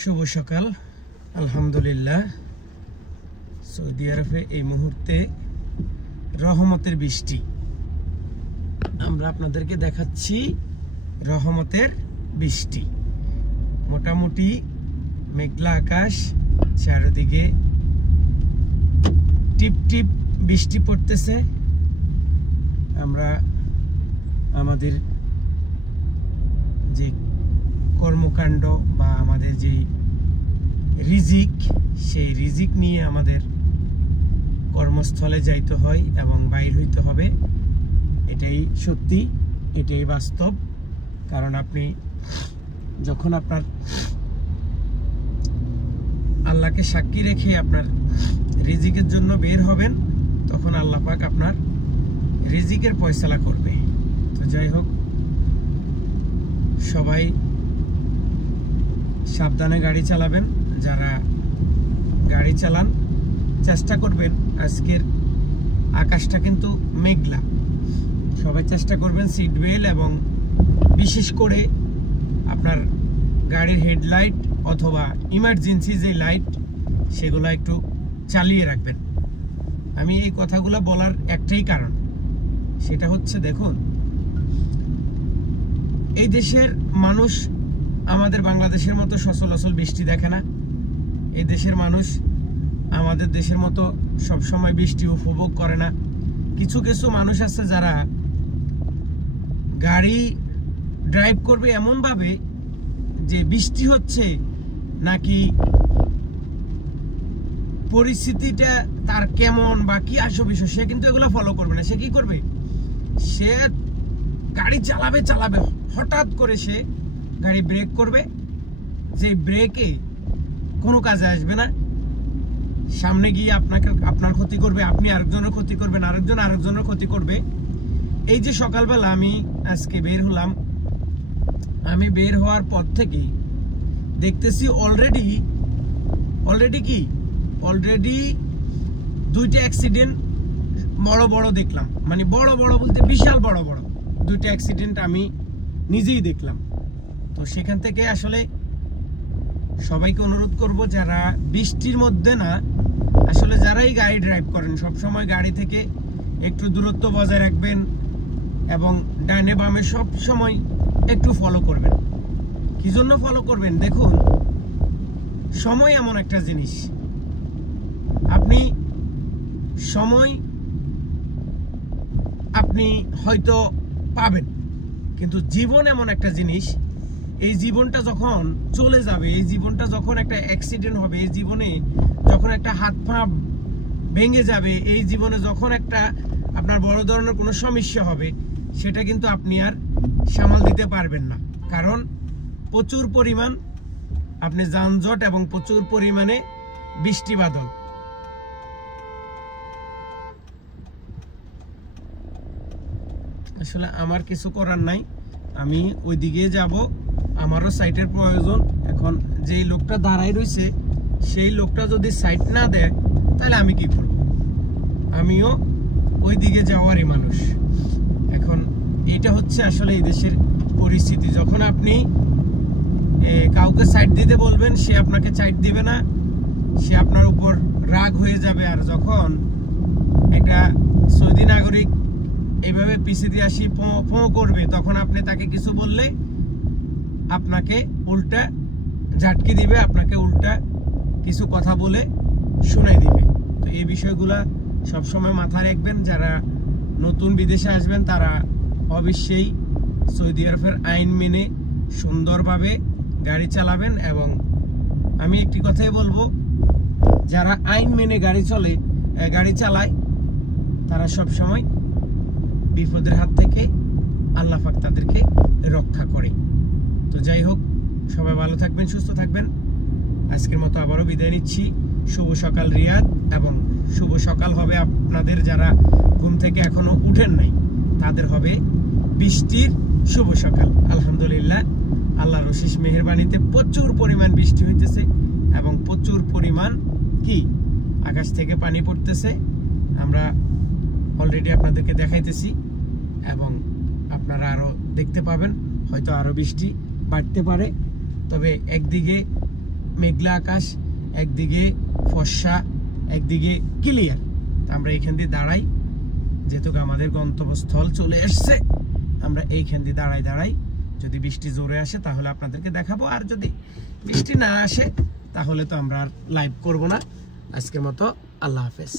শুভ সকাল। আলহামদুলিল্লাহ, সৌদি আরবে এই মুহূর্তে রহমতের বৃষ্টি। আমরা আপনাদেরকে দেখাচ্ছি রহমতের বৃষ্টি। মোটামুটি মেঘলা আকাশ, চারিদিকে টিপ টিপ বৃষ্টি পড়তেছে। আমরা আমাদের যে কর্মকাণ্ড বা আমাদের যে রিজিক, সেই রিজিক নিয়ে আমাদের কর্মস্থলে যাইতে হয় এবং বাইর হইতে হবে। এটাই সত্যি, এটাই বাস্তব। কারণ আপনি যখন আপনার আল্লাহকে সাক্ষী রেখে আপনার রিজিকের জন্য বের হবেন, তখন আল্লাহ পাক আপনার রিজিকের ফয়সালা করবে। তো যাই হোক, সবাই সাবধানে গাড়ি চালাবেন। যারা গাড়ি চালান চেষ্টা করবেন, আজকের আকাশটা কিন্তু মেঘলা, সবাই চেষ্টা করবেন সিট বেল্ট এবং বিশেষ করে আপনার গাড়ির হেডলাইট অথবা ইমার্জেন্সি যে লাইট সেগুলো একটু চালিয়ে রাখবেন। আমি এই কথাগুলো বলার একটাই কারণ, সেটা হচ্ছে দেখুন, এই দেশের মানুষ আমাদের বাংলাদেশের মতো সচরাচর বৃষ্টি দেখে না। এই দেশের মানুষ আমাদের দেশের মতো সবসময় বৃষ্টি উপভোগ করে না। কিছু কিছু মানুষ আছে যারা গাড়ি ড্রাইভ করবে এমনভাবে যে বৃষ্টি হচ্ছে নাকি পরিস্থিতিটা তার কেমন বা কি আসো বিষয়, সে কিন্তু এগুলো ফলো করবে না। সে কি করবে, সে গাড়ি চালাবে, হঠাৎ করে সে গাড়ি ব্রেক করবে, যে ব্রেকে কোনো কাজে আসবে না, সামনে গিয়ে আপনার ক্ষতি করবে, আপনি আরেকজনের ক্ষতি করবেন, আরেকজনের ক্ষতি করবে। এই যে সকালবেলা আমি আজকে বের হলাম, আমি বের হওয়ার পর থেকে দেখতেছি অলরেডি দুইটা অ্যাক্সিডেন্ট বড় দেখলাম। মানে বড় বলতে বিশাল বড় দুইটা অ্যাক্সিডেন্ট আমি নিজেই দেখলাম। তো সেখান থেকে আসলে সবাইকে অনুরোধ করব, যারা বৃষ্টির মধ্যে না, আসলে যারাই গাড়ি ড্রাইভ করেন সব সময় গাড়ি থেকে একটু দূরত্ব বজায় রাখবেন এবং ডানে বামে সব সময় একটু ফলো করবেন। কি জন্য ফলো করবেন? দেখুন, সময় এমন একটা জিনিস, আপনি হয়তো পাবেন, কিন্তু জীবন এমন একটা জিনিস, এই জীবনটা যখন চলে যাবে, এই জীবনটা যখন একটা অ্যাক্সিডেন্ট হবে, এই জীবনে যখন একটা হাত পা ভেঙে যাবে, এই জীবনে যখন একটা আপনার বড় ধরনের কোনো সমস্যা হবে, সেটা কিন্তু আপনি আর সামাল দিতে পারবেন না। কারণ প্রচুর পরিমাণ আপনি যানজট এবং প্রচুর পরিমাণে বৃষ্টি বাদল। আসলে আমার কিছু করার নাই, আমি ওই দিকে যাব, আমারও সাইটের প্রয়োজন। এখন যেই লোকটা দাঁড়ায় রয়েছে, সেই লোকটা যদি সাইট না দেয় তাহলে আমি কি করব? আমিও ওই দিকে যাওয়ারই মানুষ। এখন এটা হচ্ছে আসলে এই দেশের পরিস্থিতি। যখন আপনি কাউকে সাইড দিতে বলবেন, সে আপনাকে সাইড দিবে না, সে আপনার উপর রাগ হয়ে যাবে। আর যখন একটা সৌদি নাগরিক এইভাবে পিছিয়ে দিয়ে আসি ফো করবে, তখন আপনি তাকে কিছু বললে আপনাকে উল্টা ঝাটকি দিবে, আপনাকে উল্টা কিছু কথা বলে শুনাই দিবে। তো এই বিষয়গুলা সবসময় মাথায় রাখবেন। যারা নতুন বিদেশে আসবেন তারা অবশ্যই সৌদি আরবের আইন মেনে সুন্দরভাবে গাড়ি চালাবেন। এবং আমি একটি কথাই বলবো, যারা আইন মেনে গাড়ি চালায় তারা সবসময় বিপদের হাত থেকে আল্লাহ পাক তাদেরকে রক্ষা করে। তো যাই হোক, সবাই ভালো থাকবেন, সুস্থ থাকবেন। আজকের মতো আবারও বিদায় নিচ্ছি। শুভ সকাল রিয়াদ, এবং শুভ সকাল হবে আপনাদের যারা ঘুম থেকে এখনো উঠেন নাই, তাদের হবে বৃষ্টির শুভ সকাল। আলহামদুলিল্লাহ, আল্লাহর অশেষ মেহেরবানিতে প্রচুর পরিমাণ বৃষ্টি হইতেছে এবং প্রচুর পরিমাণ আকাশ থেকে পানি পড়তেছে। আমরা অলরেডি আপনাদেরকে দেখাইতেছি এবং আপনারা আরো দেখতে পাবেন। হয়তো আরো বৃষ্টি বাড়তে পারে, তবে একদিকে মেঘলা আকাশ, একদিকে ফর্সা, একদিকে ক্লিয়ার। আমরা এইখান দিয়ে দাঁড়াই, যেহেতু আমাদের গন্তব্যস্থল চলে আসছে, আমরা এইখান দিয়ে দাঁড়াই যদি বৃষ্টি জোরে আসে তাহলে আপনাদেরকে দেখাবো, আর যদি বৃষ্টি না আসে তাহলে তো আমরা আর লাইভ করব না। আজকের মতো আল্লাহ হাফেজ।